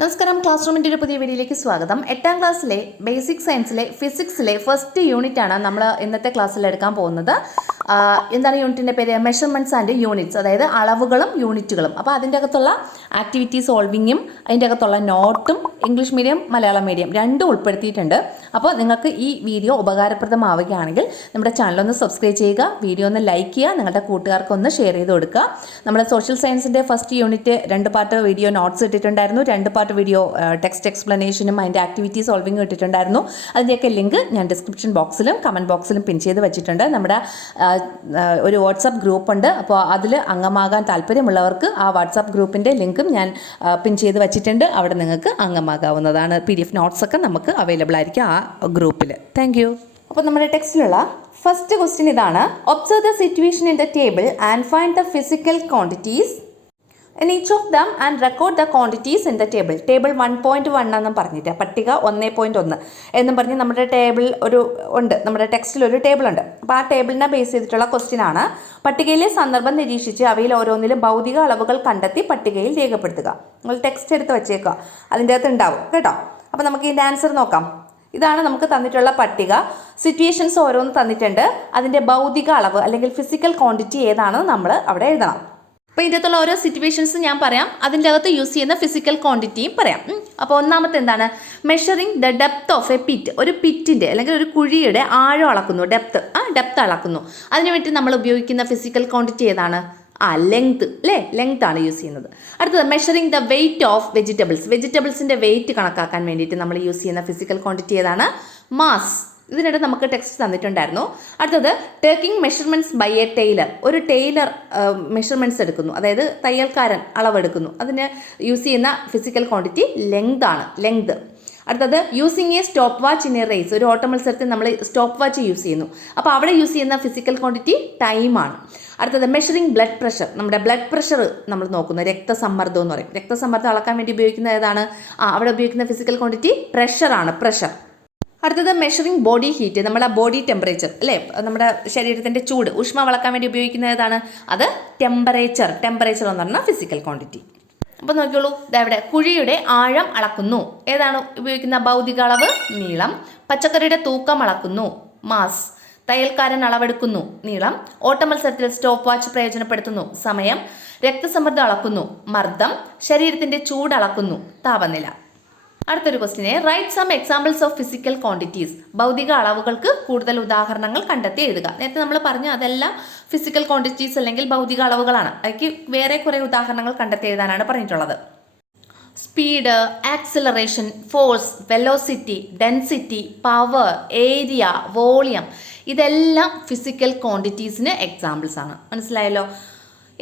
നമസ്കാരം, ക്ലാസ് റൂമിൻ്റെ ഒരു പുതിയ വീഡിയോയിലേക്ക് സ്വാഗതം. 8ാം ക്ലാസ്സിലെ ബേസിക് സയൻസിലെ ഫിസിക്സിലെ ഫസ്റ്റ് യൂണിറ്റാണ് നമ്മൾ ഇന്നത്തെ ക്ലാസ്സിൽ എടുക്കാൻ പോകുന്നത്. എന്താണ് യൂണിറ്റിൻ്റെ പേര്? മെഷർമെൻറ്റ്സ് ആൻഡ് യൂണിറ്റ്സ്, അതായത് അളവുകളും യൂണിറ്റുകളും. അപ്പോൾ അതിൻ്റെ അകത്തുള്ള ആക്ടിവിറ്റി സോൾവിങ്ങും അതിൻ്റെ അകത്തുള്ള നോട്ടും ഇംഗ്ലീഷ് മീഡിയം മലയാളം മീഡിയം രണ്ടും ഉൾപ്പെടുത്തിയിട്ടുണ്ട്. അപ്പോൾ നിങ്ങൾക്ക് ഈ വീഡിയോ ഉപകാരപ്രദമാവുകയാണെങ്കിൽ നമ്മുടെ ചാനലൊന്ന് സബ്സ്ക്രൈബ് ചെയ്യുക, വീഡിയോ ഒന്ന് ലൈക്ക് ചെയ്യുക, നിങ്ങളുടെ കൂട്ടുകാർക്കൊന്ന് ഷെയർ ചെയ്ത് കൊടുക്കുക. നമ്മുടെ സോഷ്യൽ സയൻസിൻ്റെ first unit 2 part video notes ഇട്ടിട്ടുണ്ടായിരുന്നു, 2 പാർട്ട് വീഡിയോ ടെക്സ്റ്റ് എക്സ്പ്ലനേഷനും അതിൻ്റെ ആക്ടിവിറ്റി സോൾവിങ്ങും ഇട്ടിട്ടുണ്ടായിരുന്നു. അതിൻ്റെയൊക്കെ ലിങ്ക് ഞാൻ ഡിസ്ക്രിപ്ഷൻ ബോക്സിലും കമൻറ്റ് ബോക്സിലും പിൻ ചെയ്ത് വെച്ചിട്ടുണ്ട്. നമ്മുടെ ഒരു വാട്സാപ്പ് ഗ്രൂപ്പ് ഉണ്ട്, അപ്പോൾ അതിൽ അംഗമാകാൻ താല്പര്യമുള്ളവർക്ക് ആ വാട്സാപ്പ് ഗ്രൂപ്പിൻ്റെ ലിങ്കും ഞാൻ പിൻ ചെയ്ത് വെച്ചിട്ടുണ്ട്. അവിടെ നിങ്ങൾക്ക് അംഗമാകാവുന്നതാണ്. PDF നോട്ട്സൊക്കെ നമുക്ക് അവൈലബിൾ ആയിരിക്കും ആ ഗ്രൂപ്പിൽ. Thank you. അപ്പോൾ നമ്മുടെ ടെക്സ്റ്റിലുള്ള ഫസ്റ്റ് ക്വസ്റ്റ്യൻ ഇതാണ്: observe the situation in the table and find the physical quantities in each of them and record the quantities in the table. Table 1.1 എന്നും പറഞ്ഞിട്ട് പട്ടിക 1.1 എന്നും പറഞ്ഞ് നമ്മുടെ ടേബിൾ ഒരു ഉണ്ട്, നമ്മുടെ ടെക്സ്റ്റിൽ ഒരു ടേബിൾ ഉണ്ട്. അപ്പോൾ ആ ടേബിളിനെ ബേസ് ചെയ്തിട്ടുള്ള ക്വസ്റ്റ്യൻ ആണ്. പട്ടികയിലെ സന്ദർഭം നിരീക്ഷിച്ച് അവയിൽ ഓരോന്നിലും ഭൗതിക അളവുകൾ കണ്ടെത്തി പട്ടികയിൽ രേഖപ്പെടുത്തുക. നിങ്ങൾ ടെക്സ്റ്റ് എടുത്ത് വെച്ചേക്കുക, അതിൻ്റെ അകത്ത് ഉണ്ടാവും കേട്ടോ. അപ്പോൾ നമുക്ക് ഇതിൻ്റെ ആൻസർ നോക്കാം. ഇതാണ് നമുക്ക് തന്നിട്ടുള്ള പട്ടിക. സിറ്റുവേഷൻസ് ഓരോന്ന് തന്നിട്ടുണ്ട്, അതിൻ്റെ ഭൗതിക അളവ് അല്ലെങ്കിൽ ഫിസിക്കൽ ക്വാണ്ടിറ്റി ഏതാണെന്ന് നമ്മൾ അവിടെ എഴുതണം. അപ്പോൾ ഇതിൻ്റെ അകത്തുള്ള ഓരോ സിറ്റുവേഷൻസ് ഞാൻ പറയാം, അതിൻ്റെ അകത്ത് യൂസ് ചെയ്യുന്ന ഫിസിക്കൽ ക്വാണ്ടിറ്റിയും പറയാം. അപ്പോൾ ഒന്നാമത്തെ എന്താണ്? Measuring the depth of a pit. ഒരു പിറ്റിൻ്റെ അല്ലെങ്കിൽ ഒരു കുഴിയുടെ ആഴം അളക്കുന്നു, ഡെപ്ത് അളക്കുന്നു. അതിനുവേണ്ടി നമ്മൾ ഉപയോഗിക്കുന്ന ഫിസിക്കൽ ക്വാണ്ടിറ്റി ഏതാണ്? ലെങ്ത് അല്ലേ, ലെങ്ത് ആണ് യൂസ് ചെയ്യുന്നത്. അടുത്തത് മെഷറിംഗ് ദ വെയിറ്റ് ഓഫ് വെജിറ്റബിൾസിൻ്റെ വെയിറ്റ് കണക്കാക്കാൻ വേണ്ടിയിട്ട് നമ്മൾ യൂസ് ചെയ്യുന്ന ഫിസിക്കൽ ക്വാണ്ടിറ്റി ഏതാണ്? മാസ്. ഇതിനിടെ നമുക്ക് ടെക്സ്റ്റ് തന്നിട്ടുണ്ടായിരുന്നു. അടുത്തത് taking measurements by a tailor. ഒരു ടൈലർ മെഷർമെൻറ്റ്സ് എടുക്കുന്നു, അതായത് തയ്യൽക്കാരൻ അളവെടുക്കുന്നു. അതിന് യൂസ് ചെയ്യുന്ന ഫിസിക്കൽ ക്വാണ്ടിറ്റി ലെങ്ത് ആണ്, ലെങ്ത്. അടുത്തത് using a stopwatch in a race. ഒരു ഓട്ട മത്സരത്തിൽ നമ്മൾ സ്റ്റോപ്പ് വാച്ച് യൂസ് ചെയ്യുന്നു, അപ്പോൾ അവിടെ യൂസ് ചെയ്യുന്ന ഫിസിക്കൽ ക്വാണ്ടിറ്റി ടൈമാണ്. അടുത്തത് മെഷറിംഗ് ബ്ലഡ് പ്രഷർ. നമ്മുടെ ബ്ലഡ് പ്രഷർ നമ്മൾ നോക്കുന്നു, രക്തസമ്മർദ്ദം എന്ന് പറയും. രക്തസമ്മർദ്ദം അളക്കാൻ വേണ്ടി ഉപയോഗിക്കുന്ന ഏതാണ്? അവിടെ ഉപയോഗിക്കുന്ന ഫിസിക്കൽ ക്വാണ്ടിറ്റി പ്രഷറാണ്, പ്രഷർ. അടുത്തത് മെഷറിംഗ് ബോഡി ഹീറ്റ്. നമ്മുടെ ബോഡി ടെമ്പറേച്ചർ അല്ലേ, നമ്മുടെ ശരീരത്തിൻ്റെ ചൂട്, ഉഷ്മ അളക്കാൻ വേണ്ടി ഉപയോഗിക്കുന്ന ഏതാണ്? അത് ടെമ്പറേച്ചർ എന്ന് പറഞ്ഞാൽ ഫിസിക്കൽ ക്വാണ്ടിറ്റി. അപ്പോൾ നോക്കിയോളൂ, ഇതെവിടെ കുഴിയുടെ ആഴം അളക്കുന്നു, ഏതാണ് ഉപയോഗിക്കുന്ന ഭൗതിക അളവ്? നീളം. പച്ചക്കറിയുടെ തൂക്കം അളക്കുന്നു, മാസ്. തയ്യൽക്കാരൻ അളവെടുക്കുന്നു, നീളം. ഓട്ടമത്സരത്തിൽ സ്റ്റോപ്പ് വാച്ച് പ്രയോജനപ്പെടുത്തുന്നു, സമയം. രക്തസമ്മർദ്ദം അളക്കുന്നു, മർദ്ദം. ശരീരത്തിൻ്റെ ചൂട് അളക്കുന്നു, താപനില. അടുത്തൊരു ക്വസ്റ്റിനെ write some examples of physical quantities. ഭൗതിക അളവുകൾക്ക് കൂടുതൽ ഉദാഹരണങ്ങൾ കണ്ടെത്തി എഴുതുക. നേരത്തെ നമ്മൾ പറഞ്ഞു അതെല്ലാം ഫിസിക്കൽ ക്വാണ്ടിറ്റീസ് അല്ലെങ്കിൽ ഭൗതിക അളവുകളാണ്. അതിലേക്ക് വേറെ കുറേ ഉദാഹരണങ്ങൾ കണ്ടെത്തി എഴുതാനാണ് പറഞ്ഞിട്ടുള്ളത്. Speed, acceleration, force, velocity, density, power, area, volume, ഇതെല്ലാം ഫിസിക്കൽ ക്വാണ്ടിറ്റീസിന് എക്സാമ്പിൾസ് ആണ്. മനസ്സിലായല്ലോ.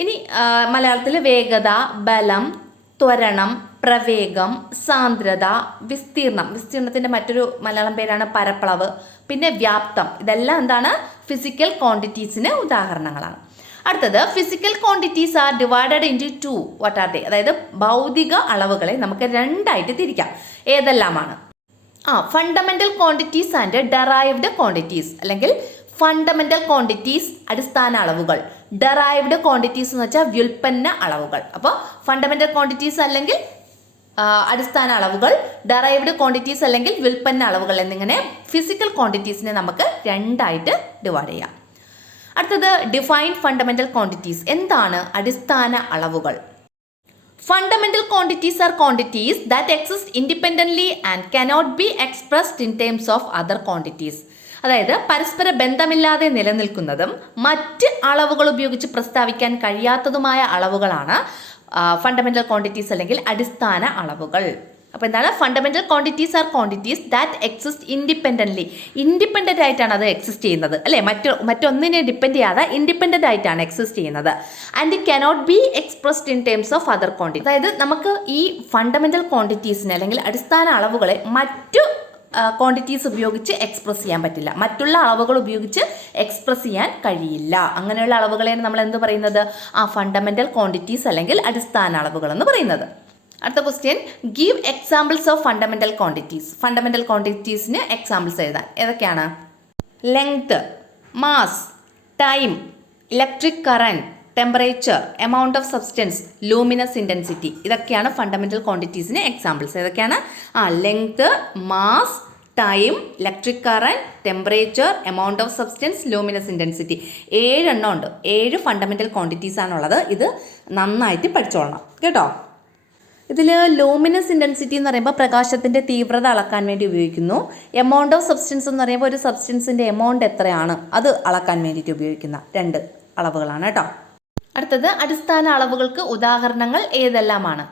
ഇനി മലയാളത്തിൽ വേഗത, ബലം, ത്വരണം, പ്രവേഗം, സാന്ദ്രത, വിസ്തീർണത്തിൻ്റെ മറ്റൊരു മലയാളം പേരാണ് പരപ്പളവ്, പിന്നെ വ്യാപ്തം. ഇതെല്ലാം എന്താണ്? ഫിസിക്കൽ ക്വാണ്ടിറ്റീസിന് ഉദാഹരണങ്ങളാണ്. അടുത്തത് physical quantities are divided into 2. What are they? അതായത് ഭൗതിക അളവുകളെ നമുക്ക് രണ്ടായിട്ട് തിരിക്കാം. ഏതെല്ലാമാണ്? Fundamental quantities and derived quantities, അല്ലെങ്കിൽ ഫണ്ടമെന്റൽ ക്വാണ്ടിറ്റീസ് അടിസ്ഥാന അളവുകൾ, ഡെറൈവ്ഡ് ക്വാണ്ടിറ്റീസ് എന്ന് വെച്ചാൽ വ്യുൽപ്പന്ന അളവുകൾ. അപ്പോൾ ഫണ്ടമെന്റൽ ക്വാണ്ടിറ്റീസ് അല്ലെങ്കിൽ അടിസ്ഥാന അളവുകൾ, ഡെറൈവ്ഡ് ക്വാണ്ടിറ്റീസ് അല്ലെങ്കിൽ വ്യുൽപ്പന്ന അളവുകൾ എന്നിങ്ങനെ ഫിസിക്കൽ ക്വാണ്ടിറ്റീസിനെ നമുക്ക് രണ്ടായിട്ട് ഡിവൈഡ് ചെയ്യാം. അടുത്തത് ഡിഫൈൻ ഫണ്ടമെന്റൽ ക്വാണ്ടിറ്റീസ്. എന്താണ് അടിസ്ഥാന അളവുകൾ? Fundamental quantities R quantities that exist independently and cannot be expressed in terms of other quantities. അതായത് പരസ്പര ബന്ധമില്ലാതെ നിലനിൽക്കുന്നതും മറ്റ് അളവുകൾ ഉപയോഗിച്ച് പ്രസ്താവിക്കാൻ കഴിയാത്തതുമായ അളവുകളാണ് ഫണ്ടമെന്റൽ ക്വാണ്ടിറ്റീസ് അല്ലെങ്കിൽ അടിസ്ഥാന അളവുകൾ. അപ്പോൾ എന്താണ്? Fundamental quantities R quantities that exist independently. Independent ആയിട്ടാണ് അത് എക്സിസ്റ്റ് ചെയ്യുന്നത് അല്ലേ, മറ്റൊന്നിനെ ഡിപ്പെൻഡ് ചെയ്യാതെ ഇൻഡിപെൻഡൻ്റ് ആയിട്ടാണ് എക്സിസ്റ്റ് ചെയ്യുന്നത്. And cannot be expressed in terms of other quantity. അതായത് നമുക്ക് ഈ ഫണ്ടമെന്റൽ ക്വാണ്ടിറ്റീസിനെ അല്ലെങ്കിൽ അടിസ്ഥാന അളവുകളെ മറ്റു ക്വാണ്ടിറ്റീസ് ഉപയോഗിച്ച് എക്സ്പ്രസ് ചെയ്യാൻ പറ്റില്ല, മറ്റുള്ള അളവുകൾ ഉപയോഗിച്ച് എക്സ്പ്രസ് ചെയ്യാൻ കഴിയില്ല. അങ്ങനെയുള്ള അളവുകളെയാണ് നമ്മൾ എന്ത് പറയുന്നത്? ഫണ്ടമെന്റൽ ക്വാണ്ടിറ്റീസ് അല്ലെങ്കിൽ അടിസ്ഥാന അളവുകൾ എന്ന് പറയുന്നത്. അടുത്ത question, give examples of fundamental quantities. Fundamental ക്വാണ്ടിറ്റീസിന് എക്സാമ്പിൾസ് എഴുതാൻ ഏതൊക്കെയാണ്? Length, mass, time, electric current, temperature, amount of substance, luminous intensity. ഇതൊക്കെയാണ് ഫണ്ടമെൻ്റൽ ക്വാണ്ടിറ്റീസിന് എക്സാമ്പിൾസ്. ഏതൊക്കെയാണ്? Length, mass, time, electric current, temperature, amount of substance, luminous intensity. 7 എണ്ണം ഉണ്ട്. 7 fundamental quantities ആണുള്ളത്. ഇത് നന്നായിട്ട് പഠിച്ചോളണം കേട്ടോ. ഇതിൽ ലൂമിനസ് ഇൻറ്റൻസിറ്റി എന്ന് പറയുമ്പോൾ പ്രകാശത്തിൻ്റെ തീവ്രത അളക്കാൻ വേണ്ടി ഉപയോഗിക്കുന്നു. എമൗണ്ട് ഓഫ് സബ്സ്റ്റൻസ് എന്ന് പറയുമ്പോൾ ഒരു സബ്സ്റ്റൻസിൻ്റെ എമൗണ്ട് എത്രയാണ് അത് അളക്കാൻ വേണ്ടിയിട്ട് ഉപയോഗിക്കുന്ന 2 അളവുകളാണ് കേട്ടോ. അടുത്തത് അടിസ്ഥാന അളവുകൾക്ക് ഉദാഹരണങ്ങൾ ഏതെല്ലാമാണ്?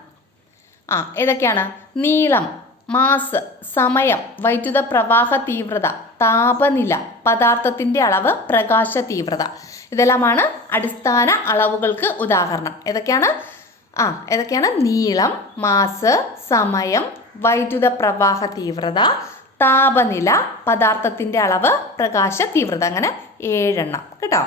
ഏതൊക്കെയാണ്? നീളം, മാസ്, സമയം, വൈദ്യുത പ്രവാഹ തീവ്രത, താപനില, പദാർത്ഥത്തിൻ്റെ അളവ്, പ്രകാശ തീവ്രത. ഇതെല്ലാമാണ് അടിസ്ഥാന അളവുകൾക്ക് ഉദാഹരണം. ഏതൊക്കെയാണ്? നീളം, മാസ്, സമയം, വൈദ്യുത പ്രവാഹ തീവ്രത, താപനില, പദാർത്ഥത്തിൻ്റെ അളവ്, പ്രകാശ തീവ്രത. അങ്ങനെ 7 എണ്ണം കേട്ടോ.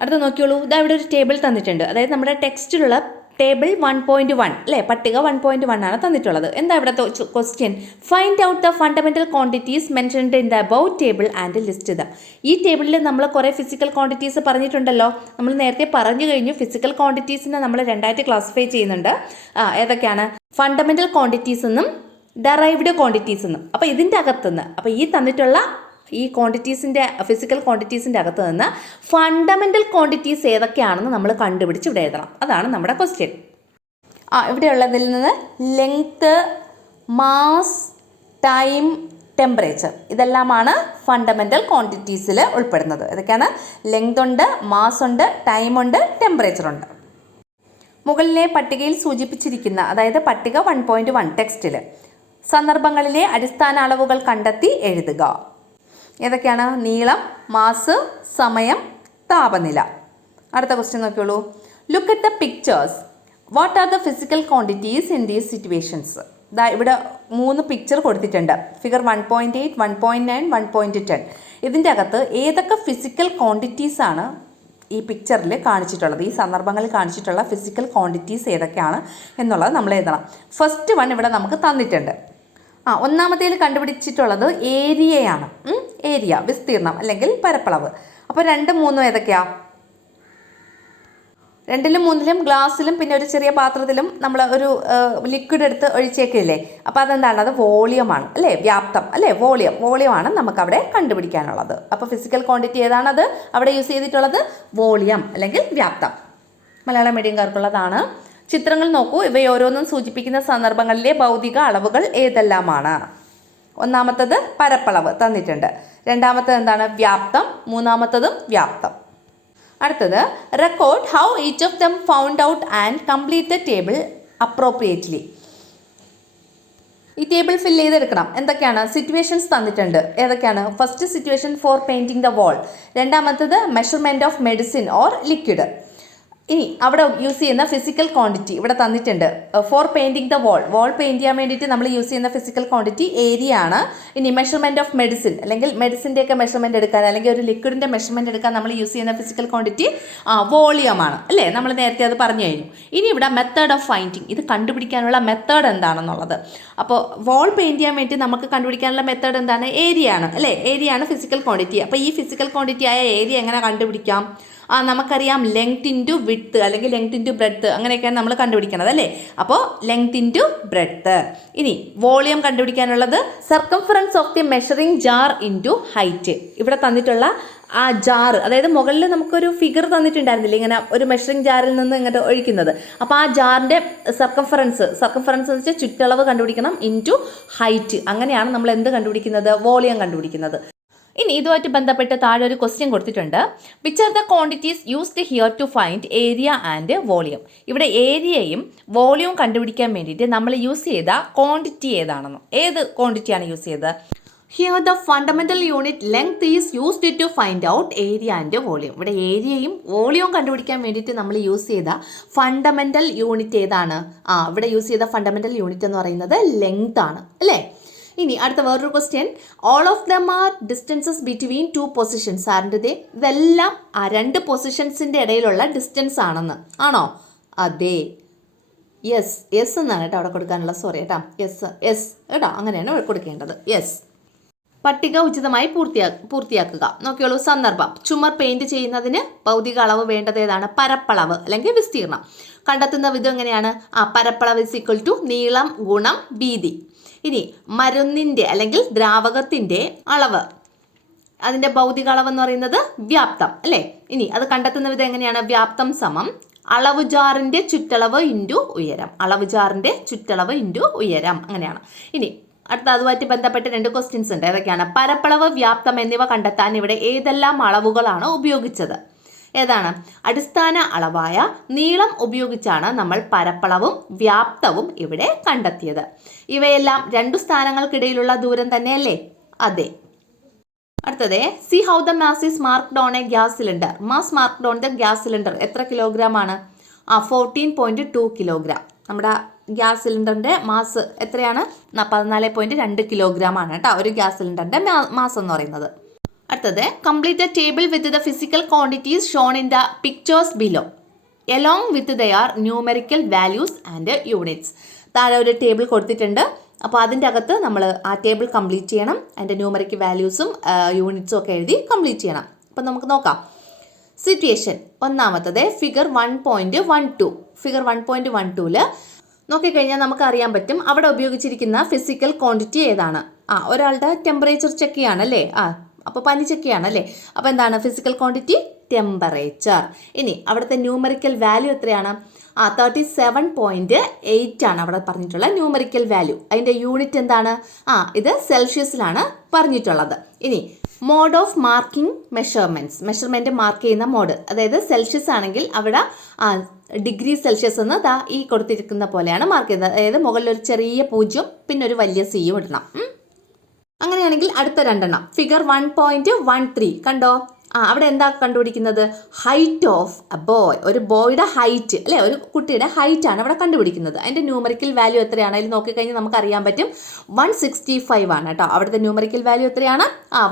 അടുത്ത നോക്കിയോളൂ. ഇതാ ഇവിടെ ഒരു ടേബിൾ തന്നിട്ടുണ്ട്. അതായത് നമ്മുടെ ടെക്സ്റ്റിലുള്ള ടേബിൾ 1.1 അല്ലേ, പട്ടിക 1.1 ആണ് തന്നിട്ടുള്ളത്. എന്താ ഇവിടുത്തെ question? Find out the fundamental quantities mentioned in the above table and list dum. ഈ ടേബിളിൽ നമ്മൾ കുറേ ഫിസിക്കൽ ക്വാണ്ടിറ്റീസ് പറഞ്ഞിട്ടുണ്ടല്ലോ. നമ്മൾ നേരത്തെ പറഞ്ഞു കഴിഞ്ഞു. ഫിസിക്കൽ ക്വാണ്ടിറ്റീസിനെ നമ്മൾ 2 ആയിട്ട് ക്ലാസിഫൈ ചെയ്യുന്നുണ്ട്. ഏതൊക്കെയാണ്? ഫണ്ടമെൻ്റൽ ക്വാണ്ടിറ്റീസ് എന്നും ഡെറൈവ്ഡ് ക്വാണ്ടിറ്റീസ് എന്നും. അപ്പോൾ ഇതിൻ്റെ അകത്തുനിന്ന്, അപ്പോൾ ഈ തന്നിട്ടുള്ള ഈ ക്വാണ്ടിറ്റീസിൻ്റെ ഫിസിക്കൽ ക്വാണ്ടിറ്റീസിൻ്റെ അകത്ത് നിന്ന് ഫണ്ടമെൻ്റൽ ക്വാണ്ടിറ്റീസ് ഏതൊക്കെയാണെന്ന് നമ്മൾ കണ്ടുപിടിച്ച് ഇവിടെ എഴുതണം. അതാണ് നമ്മുടെ ക്വസ്റ്റ്യൻ. ഇവിടെയുള്ളതിൽ നിന്ന് ലെങ്ത്ത്, മാസ്, ടൈം, ടെമ്പറേച്ചർ ഇതെല്ലാമാണ് ഫണ്ടമെൻ്റൽ ക്വാണ്ടിറ്റീസിൽ ഉൾപ്പെടുന്നത്. ഏതൊക്കെയാണ്? ലെങ്ത് ഉണ്ട്, മാസ് ഉണ്ട്, ടൈം ഉണ്ട്, ടെമ്പറേച്ചർ ഉണ്ട്. മുകളിലെ പട്ടികയിൽ സൂചിപ്പിച്ചിരിക്കുന്ന, അതായത് പട്ടിക 1.1 ടെക്സ്റ്റിൽ സന്ദർഭങ്ങളിലെ അടിസ്ഥാന അളവുകൾ കണ്ടെത്തി എഴുതുക. ഏതൊക്കെയാണ്? നീളം, മാസ്, സമയം, താപനില. അടുത്ത ക്വസ്റ്റ്യൻ നോക്കിയോളൂ. Look at the pictures. What are the physical quantities in these situations? ഇവിടെ 3 പിക്ചർ കൊടുത്തിട്ടുണ്ട്. ഫിഗർ 1.8, 1.9, 1.10. ഇതിൻ്റെ അകത്ത് ഏതൊക്കെ ഫിസിക്കൽ ക്വാണ്ടിറ്റീസ് ആണ് ഈ പിക്ചറിൽ കാണിച്ചിട്ടുള്ളത്? ഈ സന്ദർഭങ്ങളിൽ കാണിച്ചിട്ടുള്ള ഫിസിക്കൽ ക്വാണ്ടിറ്റീസ് ഏതൊക്കെയാണ് എന്നുള്ളത് നമ്മൾ എഴുതണം. ഫസ്റ്റ് വൺ ഇവിടെ നമുക്ക് തന്നിട്ടുണ്ട്. ഒന്നാമത്തേൽ കണ്ടുപിടിച്ചിട്ടുള്ളത് ഏരിയയാണ്. ഏരിയ, വിസ്തീർണം അല്ലെങ്കിൽ പരപ്പളവ്. അപ്പോൾ 2, 3 ഏതൊക്കെയാ? 2ലും 3ലും ഗ്ലാസ്സിലും പിന്നെ ഒരു ചെറിയ പാത്രത്തിലും നമ്മൾ ഒരു ലിക്വിഡ് എടുത്ത് ഒഴിച്ചേക്കില്ലേ? അപ്പോൾ അതെന്താണ്? അത് വോളിയമാണ് അല്ലേ, വ്യാപ്തം അല്ലേ, വോളിയമാണ് നമുക്കവിടെ കണ്ടുപിടിക്കാനുള്ളത്. അപ്പോൾ ഫിസിക്കൽ ക്വാണ്ടിറ്റി ഏതാണത് അവിടെ യൂസ് ചെയ്തിട്ടുള്ളത്? വോളിയം അല്ലെങ്കിൽ വ്യാപ്തം. മലയാളം മീഡിയംകാർക്കുള്ളതാണ്. ചിത്രങ്ങൾ നോക്കൂ. ഇവയോരോന്നും സൂചിപ്പിക്കുന്ന സന്ദർഭങ്ങളിലെ ഭൗതിക അളവുകൾ ഏതെല്ലാമാണ്? ഒന്നാമത്തത് പരപ്പളവ് തന്നിട്ടുണ്ട്. രണ്ടാമത്തത് എന്താണ്? വ്യാപ്തം. മൂന്നാമത്തതും വ്യാപ്തം. അടുത്തത് record how each of them found out and complete the table appropriately. ഈ ടേബിൾ ഫില്ല് ചെയ്തെടുക്കണം. എന്തൊക്കെയാണ്? സിറ്റുവേഷൻസ് തന്നിട്ടുണ്ട്. ഏതൊക്കെയാണ്? First situation for painting the wall. രണ്ടാമത്തത് measurement of medicine or liquid. ഇനി അവിടെ യൂസ് ചെയ്യുന്ന ഫിസിക്കൽ ക്വാണ്ടിറ്റി ഇവിടെ തന്നിട്ടുണ്ട്. For painting the wall paint ചെയ്യാൻ വേണ്ടിയിട്ട് നമ്മൾ യൂസ് ചെയ്യുന്ന ഫിസിക്കൽ ക്വാണ്ടിറ്റി ഏരിയ ആണ്. ഇനി മെഷർമെൻറ്റ് ഓഫ് മെഡിസിൻ അല്ലെങ്കിൽ മെഡിസിൻ്റെയൊക്കെ മെഷർമെൻറ്റ് എടുക്കാൻ അല്ലെങ്കിൽ ഒരു ലിക്വിഡിൻ്റെ മെഷർമെൻറ്റ് എടുക്കാൻ നമ്മൾ യൂസ് ചെയ്യുന്ന ഫിസിക്കൽ ക്വാണ്ടിറ്റി വോളിയമാണ് അല്ലേ, നമ്മൾ നേരത്തെ അത് പറഞ്ഞു കഴിഞ്ഞു. ഇനി ഇവിടെ മെത്തേഡ് ഓഫ് ഫൈൻഡിങ്, ഇത് കണ്ടുപിടിക്കാനുള്ള മെത്തേഡ് എന്താണെന്നുള്ളത്. അപ്പോൾ വാൾ പെയിൻറ്റ് ചെയ്യാൻ വേണ്ടി നമുക്ക് കണ്ടുപിടിക്കാനുള്ള മെത്തേഡ് എന്താണ്? ഏരിയ ആണ് അല്ലേ, ഏരിയ ആണ് ഫിസിക്കൽ ക്വാണ്ടിറ്റി. അപ്പോൾ ഈ ഫിസിക്കൽ ക്വാണ്ടിറ്റി ആയ ഏരിയ എങ്ങനെ കണ്ടുപിടിക്കാം? നമുക്കറിയാം ലെങ്ത് ഇൻറ്റു വിഡ്ത്ത് അല്ലെങ്കിൽ ലെങ്ത് ഇൻറ്റു ബ്രെഡ്ത്ത് അങ്ങനെയൊക്കെയാണ് നമ്മൾ കണ്ടുപിടിക്കുന്നത് അല്ലേ. അപ്പോൾ ലെങ്ത് ഇൻറ്റു ബ്രെഡ്ത്ത്. ഇനി വോളിയം കണ്ടുപിടിക്കാനുള്ളത് circumference of the measuring jar into height. ഇവിടെ തന്നിട്ടുള്ള ആ ജാറ്, അതായത് മുകളിൽ നമുക്കൊരു ഫിഗർ തന്നിട്ടുണ്ടായിരുന്നില്ല, ഇങ്ങനെ ഒരു മെഷറിംഗ് ജാറിൽ നിന്ന് ഇങ്ങോട്ട് ഒഴിക്കുന്നത്. അപ്പോൾ ആ ജാറിൻ്റെ സർക്കംഫറൻസ് എന്ന് വെച്ചാൽ ചുറ്റളവ് കണ്ടുപിടിക്കണം ഇൻറ്റു ഹൈറ്റ്. അങ്ങനെയാണ് നമ്മൾ എന്ത് കണ്ടുപിടിക്കുന്നത്? വോളിയം കണ്ടുപിടിക്കുന്നത്. ഇനി ഇതുമായിട്ട് ബന്ധപ്പെട്ട് താഴെ ഒരു ക്വസ്റ്റ്യൻ കൊടുത്തിട്ടുണ്ട്. Which are the quantities used here to find area and volume. ഇവിടെ ഏരിയയും വോളിയവും കണ്ടുപിടിക്കാൻ വേണ്ടിയിട്ട് നമ്മൾ യൂസ് ചെയ്ത ക്വാണ്ടിറ്റി ഏതാണെന്നോ, ഏത് ക്വാണ്ടിറ്റിയാണ് യൂസ് ചെയ്തത്? Here the fundamental unit length is used to find out area and volume. ഇവിടെ ഏരിയയും വോളിയവും കണ്ടുപിടിക്കാൻ വേണ്ടിയിട്ട് നമ്മൾ യൂസ് ചെയ്ത ഫണ്ടമെന്റൽ യൂണിറ്റ് ഏതാണ്? ഇവിടെ യൂസ് ചെയ്ത ഫണ്ടമെന്റൽ യൂണിറ്റ് എന്ന് പറയുന്നത് ലെങ്ത് ആണ് അല്ലേ. ഇനി അടുത്ത വേറൊരു question. All of them are distances between 2 positions and they. ഇതെല്ലാം ആ 2 പൊസിഷൻസിൻ്റെ ഇടയിലുള്ള ഡിസ്റ്റൻസ് ആണെന്ന്. ആണോ? അതെ, യെസ് എന്നാണ് കേട്ടോ അവിടെ കൊടുക്കാനുള്ള. സോറി കേട്ടോ, യെസ് കേട്ടോ, അങ്ങനെയാണ് കൊടുക്കേണ്ടത്. യെസ്. പട്ടിക ഉചിതമായി പൂർത്തിയാക്കുക. നോക്കിയോളൂ. സന്ദർഭം: ചുമർ പെയിന്റ് ചെയ്യുന്നതിന് ഭൗതിക അളവ് വേണ്ടത് ഏതാണ്? പരപ്പളവ് അല്ലെങ്കിൽ വിസ്തീർണം. കണ്ടെത്തുന്ന വിധം എങ്ങനെയാണ്? പരപ്പളവ് = നീളം ഗുണം വീതി. ഇനി മരുന്നിന്റെ അല്ലെങ്കിൽ ദ്രാവകത്തിന്റെ അളവ്, അതിന്റെ ഭൗതിക അളവ് എന്ന് പറയുന്നത് വ്യാപ്തം അല്ലേ. ഇനി അത് കണ്ടെത്തുന്ന വിധം എങ്ങനെയാണ്? വ്യാപ്തം സമം അളവുജാറിന്റെ ചുറ്റളവ് ഇൻറ്റു ഉയരം. അളവുജാറിന്റെ ചുറ്റളവ് ഇൻറ്റു ഉയരം, അങ്ങനെയാണ്. ഇനി അടുത്ത അതുമായിട്ട് ബന്ധപ്പെട്ട് 2 ക്വസ്റ്റ്യൻസ് ഉണ്ട്. ഏതൊക്കെയാണ്? പരപ്പളവ്, വ്യാപ്തം എന്നിവ കണ്ടെത്താൻ ഇവിടെ ഏതെല്ലാം അളവുകളാണ് ഉപയോഗിച്ചത്? ഏതാണ്? അടിസ്ഥാന അളവായ നീളം ഉപയോഗിച്ചാണ് നമ്മൾ പരപ്പളവും വ്യാപ്തവും ഇവിടെ കണ്ടെത്തിയത്. ഇവയെല്ലാം 2 സ്ഥാനങ്ങൾക്കിടയിലുള്ള ദൂരം തന്നെയല്ലേ? അതെ. അടുത്തത്, see how the mass is marked on A gas cylinder. Mass marked on the gas cylinder എത്ര കിലോഗ്രാം ആണ്? 14.2 കിലോഗ്രാം. നമ്മുടെ ഗ്യാസ് സിലിണ്ടറിന്റെ മാസ് എത്രയാണ്? 14.2 കിലോഗ്രാം ആണ് കേട്ടോ ഒരു ഗ്യാസ് സിലിണ്ടറിന്റെ മാസ് എന്ന് പറയുന്നത്. അടുത്തത്, complete A table with the physical quantities Sean in the pictures below along with their numerical values and units. താഴെ ഒരു ടേബിൾ കൊടുത്തിട്ടുണ്ട്. അപ്പോൾ അതിൻ്റെ അകത്ത് നമ്മൾ ആ ടേബിൾ കംപ്ലീറ്റ് ചെയ്യണം. അതിൻ്റെ ന്യൂമറിക്കൽ വാല്യൂസും യൂണിറ്റ്സും ഒക്കെ എഴുതി കംപ്ലീറ്റ് ചെയ്യണം. അപ്പം നമുക്ക് നോക്കാം. സിറ്റുവേഷൻ ഒന്നാമത്തത് ഫിഗർ 1.12. ഫിഗർ 1.12 നോക്കിക്കഴിഞ്ഞാൽ നമുക്ക് അറിയാൻ പറ്റും അവിടെ ഉപയോഗിച്ചിരിക്കുന്ന ഫിസിക്കൽ ക്വാണ്ടിറ്റി ഏതാണ്. ഒരാളുടെ ടെമ്പറേച്ചർ ചെക്ക് ചെയ്യാണല്ലേ. അപ്പോൾ പനി ചെക്ക് ചെയ്യാണല്ലേ. അപ്പോൾ എന്താണ് ഫിസിക്കൽ ക്വാണ്ടിറ്റി? ടെമ്പറേച്ചർ. ഇനി അവിടുത്തെ ന്യൂമറിക്കൽ വാല്യൂ എത്രയാണ്? 37.8 ആണ് അവിടെ പറഞ്ഞിട്ടുള്ള ന്യൂമറിക്കൽ വാല്യൂ. അതിൻ്റെ യൂണിറ്റ് എന്താണ്? ഇത് സെൽഷ്യസിലാണ് പറഞ്ഞിട്ടുള്ളത്. ഇനി mode of marking measurement mark ചെയ്യുന്ന മോഡ്, അതായത് സെൽഷ്യസ് ആണെങ്കിൽ അവിടെ ഡിഗ്രി സെൽഷ്യസ് എന്ന് ഈ കൊടുത്തിരിക്കുന്ന പോലെയാണ് മാർക്ക് ചെയ്യുന്നത്. അതായത് മുകളിൽ ഒരു ചെറിയ 0 പിന്നെ ഒരു വലിയ സിയും ഇടണം. അങ്ങനെയാണെങ്കിൽ അടുത്ത 2 ഫിഗർ 1.13 കണ്ടോ. അവിടെ എന്താ കണ്ടുപിടിക്കുന്നത്? Height of A boy. ഒരു ബോയുടെ ഹൈറ്റ് അല്ലേ, ഒരു കുട്ടിയുടെ ഹൈറ്റ് ആണ് അവിടെ കണ്ടുപിടിക്കുന്നത്. അതിൻ്റെ ന്യൂമറിക്കൽ വാല്യൂ എത്രയാണ്? അതിൽ നോക്കിക്കഴിഞ്ഞാൽ നമുക്ക് അറിയാൻ പറ്റും 165 ആണ് കേട്ടോ. അവിടുത്തെ ന്യൂമറിക്കൽ വാല്യൂ എത്രയാണ്?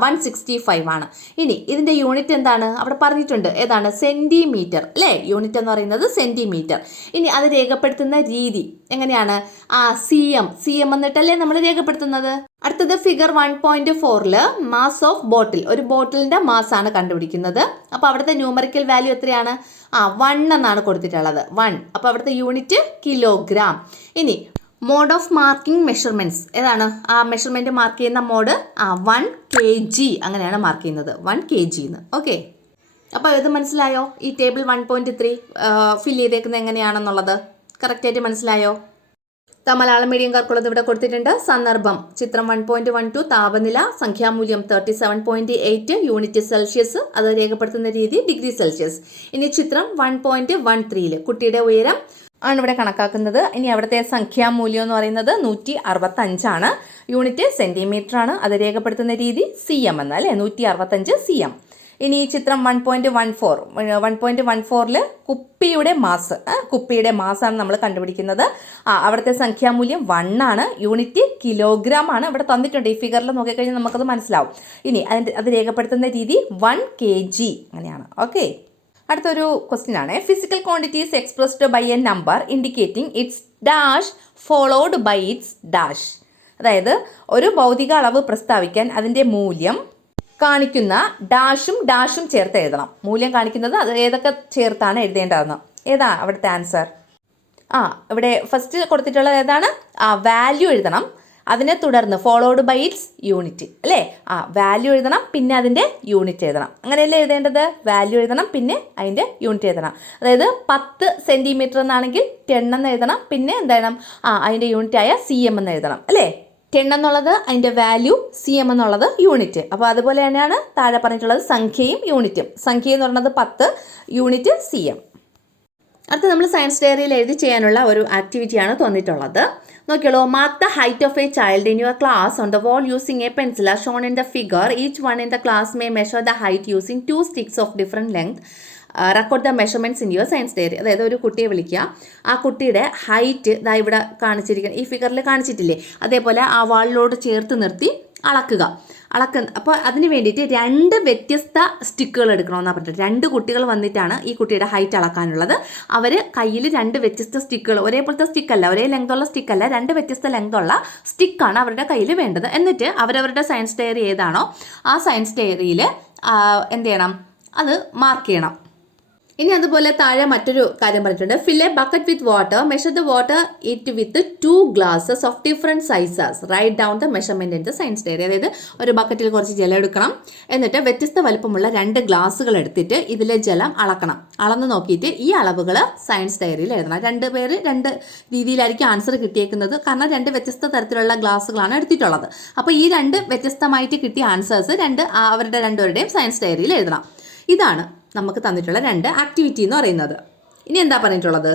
165 ആണ്. ഇനി ഇതിൻ്റെ യൂണിറ്റ് എന്താണ്? അവിടെ പറഞ്ഞിട്ടുണ്ട്. ഏതാണ്? സെൻറ്റിമീറ്റർ അല്ലേ. യൂണിറ്റ് എന്ന് പറയുന്നത് സെൻറ്റിമീറ്റർ. ഇനി അത് രേഖപ്പെടുത്തുന്ന രീതി എങ്ങനെയാണ്? CM എന്നിട്ടല്ലേ നമ്മൾ രേഖപ്പെടുത്തുന്നത്. അടുത്തത് ഫിഗർ 1.4 മാസ് ഓഫ് ബോട്ടിൽ. ഒരു ബോട്ടിലിന്റെ മാസ് ആണ് കണ്ടുപിടിക്കുന്നത്. അപ്പോൾ അവിടുത്തെ ന്യൂമറിക്കൽ വാല്യൂ എത്രയാണ്? 1 എന്നാണ് കൊടുത്തിട്ടുള്ളത്. 1. അപ്പോൾ അവിടുത്തെ യൂണിറ്റ് കിലോഗ്രാം. ഇനി മോഡ് ഓഫ് മാർക്കിംഗ് മെഷർമെന്റ്സ് ഏതാണ്? മെഷർമെന്റ് മാർക്ക് ചെയ്യുന്ന മോഡ് 1 kg അങ്ങനെയാണ് മാർക്ക് ചെയ്യുന്നത്. 1 kg എന്ന്. ഓക്കെ. അപ്പോൾ ഇത് മനസ്സിലായോ? ഈ ടേബിൾ 1.3 ഫിൽ ചെയ്തേക്കുന്നത് എങ്ങനെയാണെന്നുള്ളത് കറക്റ്റായിട്ട് മനസ്സിലായോ? മലയാളം മീഡിയംകാർക്കുള്ളത് ഇവിടെ കൊടുത്തിട്ടുണ്ട്. സന്ദർഭം ചിത്രം 1.12 താപനില സംഖ്യാമൂല്യം 37.8 യൂണിറ്റ് സെൽഷ്യസ്, അത് രേഖപ്പെടുത്തുന്ന രീതി ഡിഗ്രി സെൽഷ്യസ്. ഇനി ചിത്രം 1.13 കുട്ടിയുടെ ഉയരം ആണ് ഇവിടെ കണക്കാക്കുന്നത്. ഇനി അവിടുത്തെ സംഖ്യാമൂല്യം എന്ന് പറയുന്നത് 165 ആണ്. യൂണിറ്റ് സെൻറ്റിമീറ്റർ ആണ്. അത് രേഖപ്പെടുത്തുന്ന രീതി CM എന്ന് അല്ലേ. 165 CM. ഇനി ഈ ചിത്രം 1.14 കുപ്പിയുടെ മാസാണ് നമ്മൾ കണ്ടുപിടിക്കുന്നത്. അവിടുത്തെ സംഖ്യാമൂല്യം 1 ആണ്. യൂണിറ്റ് കിലോഗ്രാം ആണ് ഇവിടെ തന്നിട്ടുണ്ട്. ഈ ഫിഗറിൽ നോക്കിക്കഴിഞ്ഞാൽ നമുക്കത് മനസ്സിലാവും. ഇനി അത് രേഖപ്പെടുത്തുന്ന രീതി 1 kg അങ്ങനെയാണ്. ഓക്കെ. അടുത്തൊരു ക്വസ്റ്റ്യൻ ആണ്. Physical quantities expressed by a number indicating its dash followed by its dash. അതായത് ഒരു ഭൗതിക അളവ് പ്രസ്താവിക്കാൻ അതിൻ്റെ മൂല്യം കാണിക്കുന്ന ഡാഷും ചേർത്ത് എഴുതണം. മൂല്യം കാണിക്കുന്നത് അത് ഏതൊക്കെ ചേർത്താണ് എഴുതേണ്ടതെന്ന്. ഏതാ അവിടുത്തെ ആൻസർ? ഇവിടെ ഫസ്റ്റ് കൊടുത്തിട്ടുള്ളത് ഏതാണ്? വാല്യൂ എഴുതണം. അതിനെ തുടർന്ന് ഫോളോഡ് ബൈ ഇറ്റ്സ് യൂണിറ്റ് അല്ലേ. വാല്യൂ എഴുതണം, പിന്നെ അതിൻ്റെ യൂണിറ്റ് എഴുതണം. അങ്ങനെയല്ലേ എഴുതേണ്ടത്? വാല്യൂ എഴുതണം, പിന്നെ അതിൻ്റെ യൂണിറ്റ് എഴുതണം. അതായത് 10 സെൻറ്റിമീറ്റർ എന്നാണെങ്കിൽ 10 എന്ന് എഴുതണം, പിന്നെ എന്തെഴുതണം? അതിൻ്റെ യൂണിറ്റായ CM എന്ന് എഴുതണം അല്ലേ. 10 എന്നുള്ളത് അതിൻ്റെ വാല്യൂ, CM എന്നുള്ളത് യൂണിറ്റ്. അപ്പോൾ അതുപോലെ തന്നെയാണ് താഴെ പറഞ്ഞിട്ടുള്ളത് സംഖ്യയും യൂണിറ്റും. സംഖ്യ എന്ന് പറയുന്നത് 10, യൂണിറ്റ് CM. അടുത്ത നമ്മൾ സയൻസ് ഡയറിയിൽ എഴുതി ചെയ്യാനുള്ള ഒരു ആക്ടിവിറ്റിയാണ് തന്നിട്ടുള്ളത്. നോക്കിയോളൂ. Mark the height of a child in your class on the wall using a pencil as shown in the figure. Each one in the class may measure the height using 2 sticks of different length. Record the measurements in your science diary. അതായത് ഒരു കുട്ടിയെ വിളിക്കുക. ആ കുട്ടിയുടെ height ഇവിടെ കാണിച്ചിരിക്കുന്ന ഈ ഫിഗറിൽ കാണിച്ചിട്ടില്ലേ, അതേപോലെ ആ വാളിലോട് ചേർത്ത് നിർത്തി അപ്പോൾ അതിന് വേണ്ടിയിട്ട് 2 വ്യത്യസ്ത സ്റ്റിക്കുകൾ എടുക്കണമെന്നാണ് പറഞ്ഞിട്ട് 2 കുട്ടികൾ വന്നിട്ടാണ് ഈ കുട്ടിയുടെ ഹൈറ്റ് അളക്കാനുള്ളത്. അവർ കയ്യിൽ 2 വ്യത്യസ്ത സ്റ്റിക്കുകൾ, ഒരേപോലത്തെ സ്റ്റിക്കല്ല, ഒരേ ലെങ്തുള്ള സ്റ്റിക്കല്ല, 2 വ്യത്യസ്ത ലെങ്തുള്ള സ്റ്റിക്കാണ് അവരുടെ കയ്യിൽ വേണ്ടത്. എന്നിട്ട് അവരവരുടെ സയൻസ് ഡയറി ഏതാണോ ആ സയൻസ് ഡയറിയിൽ എന്ത് ചെയ്യണം, അത് മാർക്ക് ചെയ്യണം. ഇനി അതുപോലെ താഴെ മറ്റൊരു കാര്യം പറഞ്ഞിട്ടുണ്ട്. Fill a bucket with water, measure the water it with 2 glasses of different sizes, write down the measurement in the science diary. അതായത് ഒരു ബക്കറ്റിൽ കുറച്ച് ജലം എടുക്കണം, എന്നിട്ട് വ്യത്യസ്ത വലുപ്പമുള്ള 2 ഗ്ലാസ്സുകൾ എടുത്തിട്ട് ഇതിലെ ജലം അളക്കണം. അളന്ന് നോക്കിയിട്ട് ഈ അളവുകൾ സയൻസ് ഡയറിയിൽ എഴുതണം. 2 പേര് 2 രീതിയിലായിരിക്കും ആൻസർ കിട്ടിയേക്കുന്നത്, കാരണം 2 വ്യത്യസ്ത തരത്തിലുള്ള ഗ്ലാസ്സുകളാണ് എടുത്തിട്ടുള്ളത്. അപ്പോൾ ഈ 2 വ്യത്യസ്തമായിട്ട് കിട്ടിയ ആൻസേഴ്സ് അവരുടെ 2പേരുടെയും സയൻസ് ഡയറിയിൽ എഴുതണം. ഇതാണ് നമുക്ക് തന്നിട്ടുള്ള 2 ആക്ടിവിറ്റി എന്ന് പറയുന്നത്. ഇനി എന്താ പറഞ്ഞിട്ടുള്ളത്?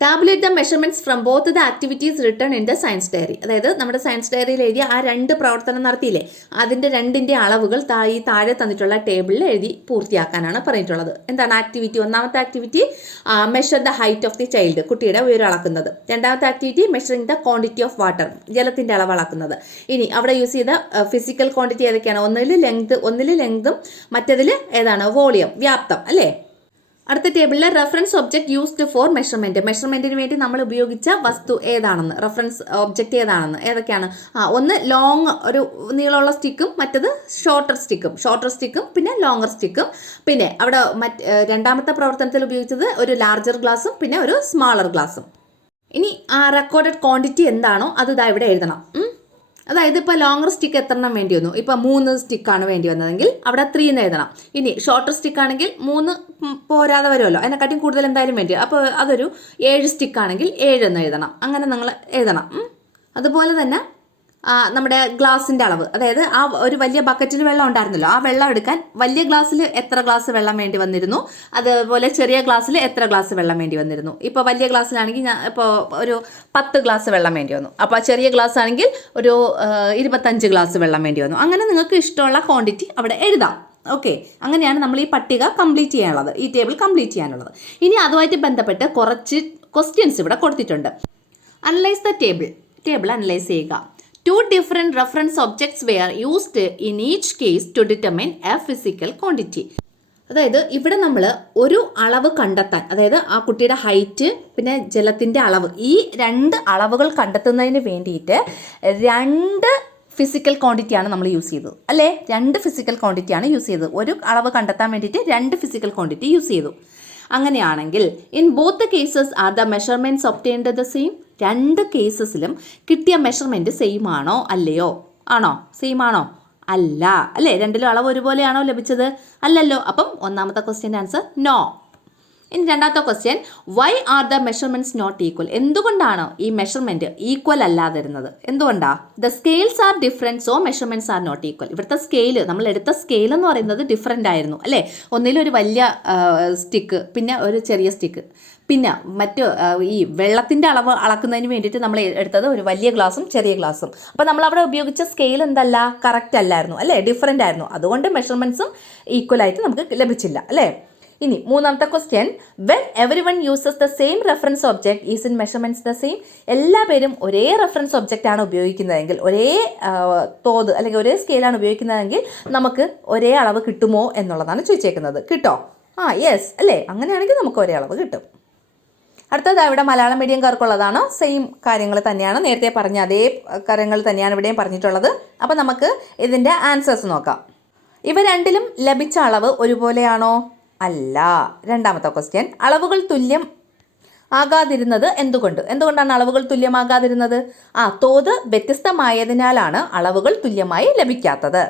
Tabulate the measurements from both the activities written in the science diary. അതായത് നമ്മുടെ സയൻസ് ഡയറിയിൽ എഴുതിയ ആ 2 പ്രവർത്തനം നടത്തിയില്ലേ, അതിൻ്റെ 2ന്റെ അളവുകൾ ഈ താഴെ തന്നിട്ടുള്ള ടേബിളിൽ എഴുതി പൂർത്തിയാക്കാനാണ് പറഞ്ഞിട്ടുള്ളത്. എന്താണ് ആക്ടിവിറ്റി? ഒന്നാമത്തെ activity measure the height of the child, കുട്ടിയുടെ ഉയരം അളക്കുന്നത്. രണ്ടാമത്തെ activity measuring the quantity of water, ജലത്തിൻ്റെ അളവ് അളക്കുന്നത്. ഇനി അവിടെ യൂസ് ചെയ്ത ഫിസിക്കൽ ക്വാണ്ടിറ്റി ഏതൊക്കെയാണ്? ഒന്നിൽ ലെങ്തും മറ്റതിൽ ഏതാണ്? വോളിയം, വ്യാപ്തം അല്ലേ. അടുത്ത ടേബിളിൽ റെഫറൻസ് ഒബ്ജക്റ്റ് യൂസ്ഡ് ഫോർ മെഷർമെന്റിന് വേണ്ടി നമ്മൾ ഉപയോഗിച്ച വസ്തു ഏതാണെന്ന്, റെഫറൻസ് ഒബ്ജക്റ്റ് ഏതൊക്കെയാണ്? ഒന്ന് ലോങ് ഒരു നീളമുള്ള സ്റ്റിക്കും, മറ്റത് ഷോർട്ടർ സ്റ്റിക്കും പിന്നെ ലോങ്ങർ സ്റ്റിക്കും. പിന്നെ അവിടെ രണ്ടാമത്തെ പ്രവർത്തനത്തിൽ ഉപയോഗിച്ചത് ഒരു ലാർജർ ഗ്ലാസും പിന്നെ ഒരു സ്മാളർ ഗ്ലാസും. ഇനി ആ റെക്കോർഡഡ് ക്വാണ്ടിറ്റി എന്താണോ അത് ഇവിടെ എഴുതണം. അതായത് ഇപ്പോൾ ലോങ്ങർ സ്റ്റിക്ക് എത്രണ്ണം വേണ്ടി വന്നു? ഇപ്പോൾ 3 സ്റ്റിക്കാണ് വേണ്ടി വന്നതെങ്കിൽ അവിടെ 3 എന്ന് എഴുതണം. ഇനി ഷോർട്ടർ സ്റ്റിക്കാണെങ്കിൽ 3 പോരാതെ വരുമല്ലോ, അതിനെക്കാട്ടിയും കൂടുതൽ എന്തായാലും വേണ്ടി, അപ്പോൾ അതൊരു 7 സ്റ്റിക്കാണെങ്കിൽ 7 എന്ന് എഴുതണം. അങ്ങനെ നിങ്ങൾ എഴുതണം. അതുപോലെ തന്നെ നമ്മുടെ ഗ്ലാസിൻ്റെ അളവ്, അതായത് ആ ഒരു വലിയ ബക്കറ്റിൽ വെള്ളം ഉണ്ടായിരുന്നല്ലോ, ആ വെള്ളം എടുക്കാൻ വലിയ ഗ്ലാസ്സിൽ എത്ര ഗ്ലാസ് വെള്ളം വേണ്ടി വന്നിരുന്നു, അതുപോലെ ചെറിയ ഗ്ലാസ്സിൽ എത്ര ഗ്ലാസ് വെള്ളം വേണ്ടി വന്നിരുന്നു. ഇപ്പോൾ വലിയ ഗ്ലാസ്സിലാണെങ്കിൽ ഇപ്പോൾ ഒരു 10 ഗ്ലാസ് വെള്ളം വേണ്ടി വന്നു. അപ്പോൾ ചെറിയ ഗ്ലാസ് ആണെങ്കിൽ ഒരു 25 ഗ്ലാസ് വെള്ളം വേണ്ടി വന്നു. അങ്ങനെ നിങ്ങൾക്ക് ഇഷ്ടമുള്ള ക്വാണ്ടിറ്റി അവിടെ എഴുതാം. ഓക്കെ, അങ്ങനെയാണ് നമ്മൾ ഈ പട്ടിക കംപ്ലീറ്റ് ചെയ്യാനുള്ളത്, ഈ ടേബിൾ കംപ്ലീറ്റ് ചെയ്യാനുള്ളത്. ഇനി അതുമായിട്ട് ബന്ധപ്പെട്ട് കുറച്ച് ക്വസ്റ്റ്യൻസ് ഇവിടെ കൊടുത്തിട്ടുണ്ട്. അനലൈസ് ദ ടേബിൾ അനലൈസ് ചെയ്യുക. 2 different reference objects were used in each case to determine a physical quantity. അതായത് ഇവിടെ നമ്മൾ ഒരു അളവ് കണ്ടെത്താൻ, അതായത് ആ കുട്ടിയുടെ ഹൈറ്റ് പിന്നെ ജലത്തിൻ്റെ അളവ്, ഈ 2 അളവുകൾ കണ്ടെത്തുന്നതിന് വേണ്ടിയിട്ട് 2 ഫിസിക്കൽ ക്വാണ്ടിറ്റിയാണ് നമ്മൾ യൂസ് ചെയ്തത് അല്ലേ. 2 ഫിസിക്കൽ ക്വാണ്ടിറ്റിയാണ് യൂസ് ചെയ്തത്. ഒരു അളവ് കണ്ടെത്താൻ വേണ്ടിയിട്ട് 2 ഫിസിക്കൽ ക്വാണ്ടിറ്റി യൂസ് ചെയ്തു. അങ്ങനെയാണെങ്കിൽ in both cases R the measurements obtained the same. 2 കേസസിലും കിട്ടിയ മെഷർമെൻറ്റ് സെയിം ആണോ അല്ലയോ? സെയിം ആണോ? അല്ല അല്ലേ. 2ലും അളവ് ഒരുപോലെയാണോ ലഭിച്ചത്? അല്ലല്ലോ. അപ്പം ഒന്നാമത്തെ ക്വസ്റ്റ്യൻ്റെ ആൻസർ നോ. ഇനി രണ്ടാമത്തെ question, why are the measurements not equal? എന്തുകൊണ്ടാണ് ഈ മെഷർമെൻറ്റ് ഈക്വൽ അല്ലാതിരുന്നത്? എന്തുകൊണ്ടാ? The scales are different, so measurements are not equal. ഇവിടുത്തെ സ്കെയിൽ, നമ്മൾ എടുത്ത സ്കെയിൽ എന്ന് പറയുന്നത് ഡിഫറെൻ്റ് ആയിരുന്നു അല്ലേ. ഒന്നിലൊരു വലിയ സ്റ്റിക്ക് പിന്നെ ഒരു ചെറിയ സ്റ്റിക്ക്, പിന്നെ ഈ വെള്ളത്തിൻ്റെ അളവ് അളക്കുന്നതിന് വേണ്ടിയിട്ട് നമ്മൾ എടുത്തത് ഒരു വലിയ ഗ്ലാസും ചെറിയ ഗ്ലാസും. അപ്പോൾ നമ്മൾ അവിടെ ഉപയോഗിച്ച സ്കെയിൽ എന്തല്ല, കറക്റ്റ് അല്ലായിരുന്നു അല്ലേ, ഡിഫറെൻ്റ് ആയിരുന്നു. അതുകൊണ്ട് മെഷർമെൻറ്റ്സും ഈക്വലായിട്ട് നമുക്ക് ലഭിച്ചില്ല അല്ലേ. ഇനി മൂന്നാമത്തെ question, when every one uses the same reference object is in measurements the same. എല്ലാ പേരും ഒരേ റെഫറൻസ് ഒബ്ജക്റ്റാണ് ഉപയോഗിക്കുന്നതെങ്കിൽ, ഒരേ തോത് അല്ലെങ്കിൽ ഒരേ സ്കെയിലാണ് ഉപയോഗിക്കുന്നതെങ്കിൽ നമുക്ക് ഒരേ അളവ് കിട്ടുമോ എന്നുള്ളതാണ് ചോദിച്ചേക്കുന്നത്. കിട്ടോ? യെസ് അല്ലേ. അങ്ങനെയാണെങ്കിൽ നമുക്ക് ഒരേ അളവ് കിട്ടും. അടുത്തത് ഇവിടെ മലയാളം മീഡിയംകാർക്കുള്ളതാണ്. സെയിം കാര്യങ്ങൾ തന്നെയാണ്, നേരത്തെ പറഞ്ഞ അതേ കാര്യങ്ങൾ തന്നെയാണ് ഇവിടെയും പറഞ്ഞിട്ടുള്ളത്. അപ്പോൾ നമുക്ക് ഇതിൻ്റെ ആൻസേഴ്സ് നോക്കാം. ഇവ 2ലും ലഭിച്ച അളവ് ഒരുപോലെയാണോ? അല്ല. രണ്ടാമത്തെ ക്വസ്റ്റ്യൻ, അളവുകൾ തുല്യം ആകാതിരുന്നത് എന്തുകൊണ്ടാണ് അളവുകൾ തുല്യമാകാതിരുന്നത്? തോത് വ്യത്യസ്തമായതിനാലാണ് അളവുകൾ തുല്യമായി ലഭിക്കാത്തത്.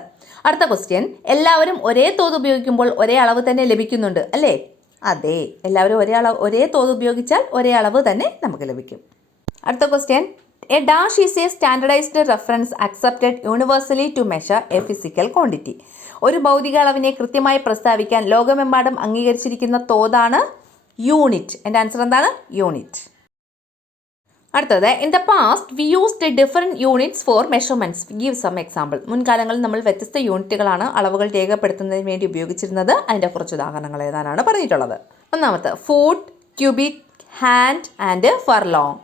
അടുത്ത ക്വസ്റ്റ്യൻ, എല്ലാവരും ഒരേ തോത് ഉപയോഗിക്കുമ്പോൾ ഒരേ അളവ് തന്നെ ലഭിക്കുന്നുണ്ട് അല്ലേ? അതെ, എല്ലാവരും ഒരേ തോത് ഉപയോഗിച്ചാൽ ഒരേ അളവ് തന്നെ നമുക്ക് ലഭിക്കും. അടുത്ത question, a dash is a standardised reference accepted universally to measure a physical quantity. ഒരു ഭൗതിക അളവിനെ കൃത്യമായി പ്രസ്താവിക്കാൻ ലോകമെമ്പാടും അംഗീകരിച്ചിരിക്കുന്ന തോതാണ് യൂണിറ്റ്. എൻ്റെ ആൻസർ എന്താണ്? യൂണിറ്റ്. അടുത്തത്, in the past we used different units for measurements, give some example. മുൻകാലങ്ങളിൽ നമ്മൾ വ്യത്യസ്ത യൂണിറ്റുകളാണ് അളവുകൾ രേഖപ്പെടുത്തുന്നതിന് വേണ്ടി ഉപയോഗിച്ചിരുന്നത്. അതിൻ്റെ കുറച്ച് ഉദാഹരണങ്ങൾ ഏതാനാണ് പറഞ്ഞിട്ടുള്ളത്. ഒന്നാമത്തെ, foot, cubic, hand and furlong.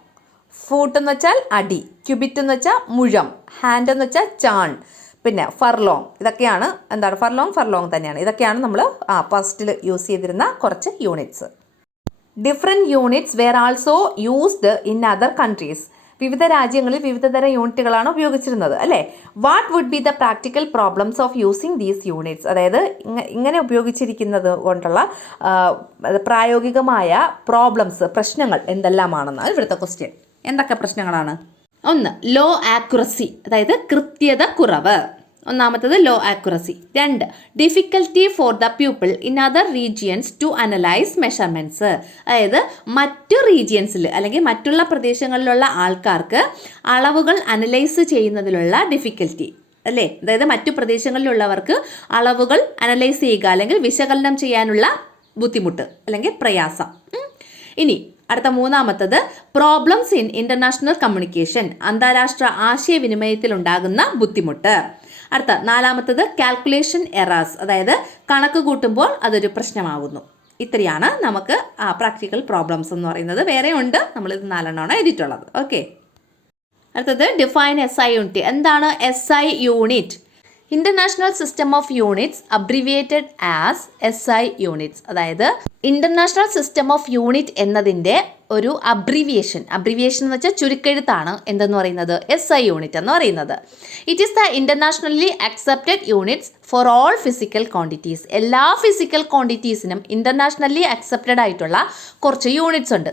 Foot എന്ന് വെച്ചാൽ അടി, ക്യൂബിറ്റ് എന്ന് വെച്ചാൽ മുഴം, ഹാൻഡ് എന്ന് വെച്ചാൽ ചാൺ, പിന്നെ ഫർലോങ്. ഇതൊക്കെയാണ് എന്താണ് ഫർലോങ് തന്നെയാണ്. ഇതൊക്കെയാണ് നമ്മൾ ഫസ്റ്റിൽ യൂസ് ചെയ്തിരുന്ന കുറച്ച് units. Different units were also used in other countries. വിവിധ രാജ്യങ്ങളിൽ വിവിധ തരം യൂണിറ്റുകളാണ് ഉപയോഗിച്ചിരുന്നത് അല്ലേ. What would be the practical problems of using these units. അതായത് ഇങ്ങനെ ഉപയോഗിച്ചിരിക്കുന്നത് കൊണ്ടുള്ള പ്രായോഗികമായ പ്രോബ്ലംസ്, പ്രശ്നങ്ങൾ എന്തെല്ലാമാണെന്നാണ് ഇവിടുത്തെ ക്വസ്റ്റ്യൻ. എന്തൊക്കെ പ്രശ്നങ്ങളാണ്? 1. ലോ ആക്യുറസി, അതായത് കൃത്യത കുറവ്. ഒന്നാമത്തത് low accuracy. 2. Difficulty for the people in other regions to analyse measurements. അതായത് മറ്റു റീജിയൻസിൽ അല്ലെങ്കിൽ മറ്റുള്ള പ്രദേശങ്ങളിലുള്ള ആൾക്കാർക്ക് അളവുകൾ അനലൈസ് ചെയ്യുന്നതിലുള്ള ഡിഫിക്കൽറ്റി അല്ലേ. അതായത് മറ്റു പ്രദേശങ്ങളിലുള്ളവർക്ക് അളവുകൾ അനലൈസ് ചെയ്യുക അല്ലെങ്കിൽ വിശകലനം ചെയ്യാനുള്ള ബുദ്ധിമുട്ട് അല്ലെങ്കിൽ പ്രയാസം. ഇനി അടുത്ത മൂന്നാമത്തത് പ്രോബ്ലംസ് ഇൻ ഇൻ്റർനാഷണൽ കമ്മ്യൂണിക്കേഷൻ, അന്താരാഷ്ട്ര ആശയവിനിമയത്തിൽ ഉണ്ടാകുന്ന ബുദ്ധിമുട്ട്. അടുത്ത നാലാമത്തത് കാൽക്കുലേഷൻ എറേഴ്സ്, അതായത് കണക്ക് കൂട്ടുമ്പോൾ അതൊരു പ്രശ്നമാകുന്നു. ഇത്രയാണ് നമുക്ക് പ്രാക്ടിക്കൽ പ്രോബ്ലംസ് എന്ന് പറയുന്നത്. വേറെ ഉണ്ട്, നമ്മളിത് 4 എഴുതിയിട്ടുള്ളത്. ഓക്കെ. അടുത്തത് ഡിഫൈൻ SI യൂണിറ്റ്. എന്താണ് SI unit? International system of units abbreviated as SI units. അതായത് ഇന്റർനാഷണൽ സിസ്റ്റം ഓഫ് യൂണിറ്റ് എന്നതിൻ്റെ ഒരു അബ്രിവിയേഷൻ എന്ന് വെച്ചാൽ ചുരുക്കെഴുത്താണ് എന്തെന്ന് പറയുന്നത് SI യൂണിറ്റ് എന്ന് പറയുന്നത്. It is the internationally accepted units for all physical quantities. എല്ലാ ഫിസിക്കൽ ക്വാണ്ടിറ്റീസിനും ഇന്റർനാഷണലി അക്സെപ്റ്റഡ് ആയിട്ടുള്ള കുറച്ച് യൂണിറ്റ്സ് ഉണ്ട്.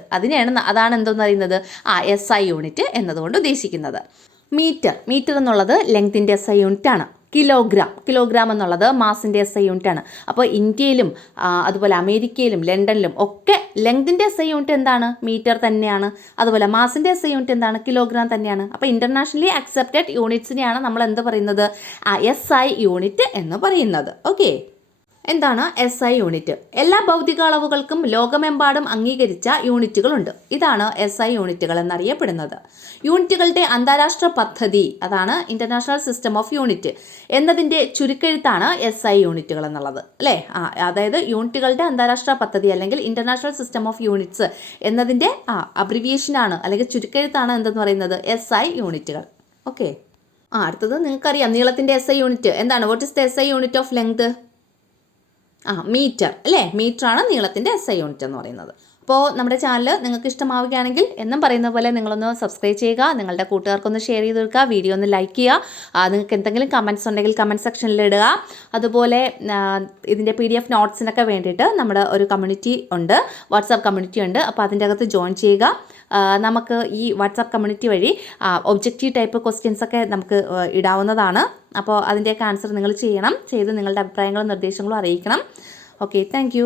അതാണ് എന്തെന്ന് പറയുന്നത് SI യൂണിറ്റ് എന്നതുകൊണ്ട് ഉദ്ദേശിക്കുന്നത്. മീറ്റർ എന്നുള്ളത് ലെങ്തിൻ്റെ SI യൂണിറ്റ് ആണ്. കിലോഗ്രാം എന്നുള്ളത് മാസിൻ്റെ SI യൂണിറ്റ് ആണ്. അപ്പോൾ ഇന്ത്യയിലും അതുപോലെ അമേരിക്കയിലും ലണ്ടനിലും ഒക്കെ ലെങ്തിൻ്റെ SI യൂണിറ്റ് എന്താണ്? മീറ്റർ തന്നെയാണ്. അതുപോലെ മാസിൻ്റെ SI യൂണിറ്റ് എന്താണ്? കിലോഗ്രാം തന്നെയാണ്. അപ്പോൾ ഇന്റർനാഷണലി അക്സെപ്റ്റഡ് യൂണിറ്റ്സിനെയാണ് നമ്മൾ എന്ത് പറയുന്നത്? SI യൂണിറ്റ് എന്ന് പറയുന്നത്. ഓക്കെ. എന്താണ് SI യൂണിറ്റ്? എല്ലാ ഭൗതിക അളവുകൾക്കും ലോകമെമ്പാടും അംഗീകരിച്ച യൂണിറ്റുകളുണ്ട്. ഇതാണ് SI യൂണിറ്റുകൾ എന്നറിയപ്പെടുന്നത്. യൂണിറ്റുകളുടെ അന്താരാഷ്ട്ര പദ്ധതി, അതാണ് ഇന്റർനാഷണൽ സിസ്റ്റം ഓഫ് യൂണിറ്റ് എന്നതിൻ്റെ ചുരുക്കെഴുത്താണ് SI യൂണിറ്റുകൾ എന്നുള്ളത് അല്ലേ. അതായത് യൂണിറ്റുകളുടെ അന്താരാഷ്ട്ര പദ്ധതി അല്ലെങ്കിൽ ഇന്റർനാഷണൽ സിസ്റ്റം ഓഫ് യൂണിറ്റ്സ് എന്നതിൻ്റെ അബ്രിവിയേഷനാണ് അല്ലെങ്കിൽ ചുരുക്കെഴുത്താണ് എന്തെന്ന് പറയുന്നത് SI യൂണിറ്റുകൾ. ഓക്കെ. അടുത്തത് നിങ്ങൾക്കറിയാം നീളത്തിൻ്റെ SI യൂണിറ്റ് എന്താണ്? What is the SI unit of length? Metre അല്ലേ. മീറ്ററാണ് നീളത്തിൻ്റെ SI യൂണിറ്റ് എന്ന് പറയുന്നത്. അപ്പോൾ നമ്മുടെ ചാനൽ നിങ്ങൾക്ക് ഇഷ്ടമാവുകയാണെങ്കിൽ എന്നും പറയുന്ന പോലെ നിങ്ങളൊന്ന് സബ്സ്ക്രൈബ് ചെയ്യുക, നിങ്ങളുടെ കൂട്ടുകാർക്കൊന്ന് ഷെയർ ചെയ്ത് കൊടുക്കുക, വീഡിയോ ഒന്ന് ലൈക്ക് ചെയ്യുക. നിങ്ങൾക്ക് എന്തെങ്കിലും കമൻറ്റ്സ് ഉണ്ടെങ്കിൽ കമൻറ്റ് സെക്ഷനിൽ ഇടുക. അതുപോലെ ഇതിൻ്റെ PDF നോട്ട്സിനൊക്കെ വേണ്ടിയിട്ട് നമ്മുടെ ഒരു കമ്മ്യൂണിറ്റി ഉണ്ട്, വാട്സാപ്പ് കമ്മ്യൂണിറ്റി ഉണ്ട്. അപ്പോൾ അതിൻ്റെ അകത്ത് ജോയിൻ ചെയ്യുക. നമുക്ക് ഈ വാട്സാപ്പ് കമ്മ്യൂണിറ്റി വഴി ഒബ്ജക്റ്റീവ് ടൈപ്പ് ക്വസ്റ്റ്യൻസൊക്കെ നമുക്ക് ഇടാവുന്നതാണ്. അപ്പോൾ അതിൻ്റെയൊക്കെ ആൻസർ നിങ്ങൾ ചെയ്ത് നിങ്ങളുടെ അഭിപ്രായങ്ങളും നിർദ്ദേശങ്ങളും അറിയിക്കണം. Okay, thank